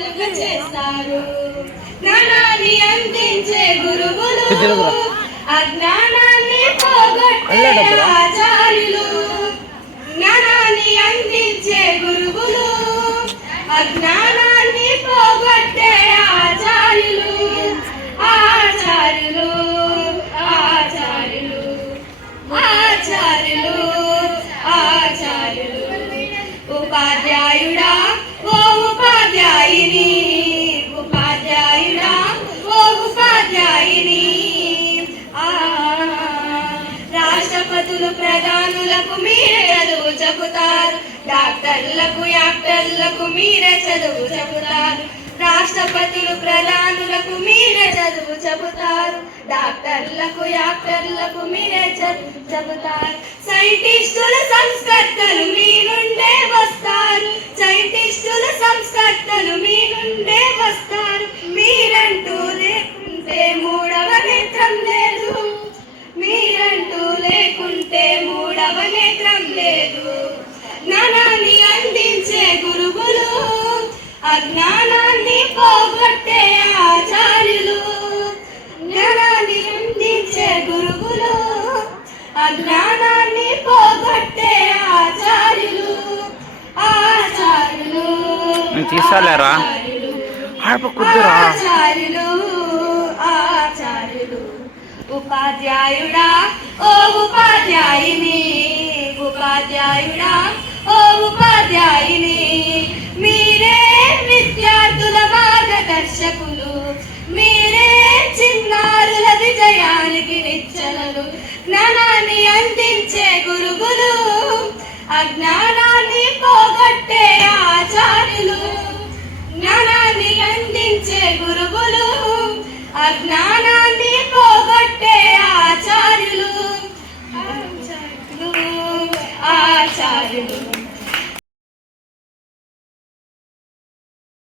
కలుగ చేస్తారు. జ్ఞానాన్ని అందించే గురువులు, అజ్ఞానాన్ని పోగొట్టే ఆచార్యులు. జ్ఞానాన్ని అందించే గురువులు, అజ్ఞానాన్ని పోగొట్టే ఆచార్యులు. ఆచార్యులు ఆచార్యులు ఆచార్యులు ఆచార్యులు. ఉపాధ్యాయుడా ఓ ఉపాధ్యాయుని, ఉపాధ్యాయుడా ఓ ఉపాధ్యాయుని. రాష్ట్రపతులు ప్రధానులకు మీరే చదువు చెబుతారు, డాక్టర్లకు యాక్టర్లకు మీరే చదువు చెబుతారు. రాష్ట్రపతులు ప్రధానులకు మీరే చదువు చెబుతారు, డాక్టర్లకు యాక్టర్లకు మీరే చదువు చెబుతారు. సైంటిస్టులు సంస్కర్తలు మీ నుండే వస్తారు, సైంటిస్టులు సంస్కర్తలు మీ నుండే వస్తారు. మీరంటూ లేకుంటే మూడవ నేత్రం లేదు, మీరంటూ లేకుంటే మూడవ నేత్రం లేదు. జ్ఞానాన్ని అందించే గురువులు, అజ్ఞానాన్ని పోగొట్టే ఆచార్యులు. జ్ఞానాన్ని అందించే గురువులు, అజ్ఞానాన్ని పోగొట్టే ఆచార్యులు. ఆచార్యులు తీసాలేరా ఆచార్యులు ఆచార్యులు. ఉపాధ్యాయుడా ఓ ఉపాధ్యాయుని, ఉపాధ్యాయుడా ఓ ఉపాధ్యాయుని. మీరే విద్యార్థుల మార్గదర్శకులు, మీరే చిన్నారుల విజయానికి నిచ్చెనలు. జ్ఞానాన్ని అందించే గురువులు, అజ్ఞానాన్ని పోగొట్టే ఆచార్యులు. జ్ఞానాన్ని అందించే గురువులు,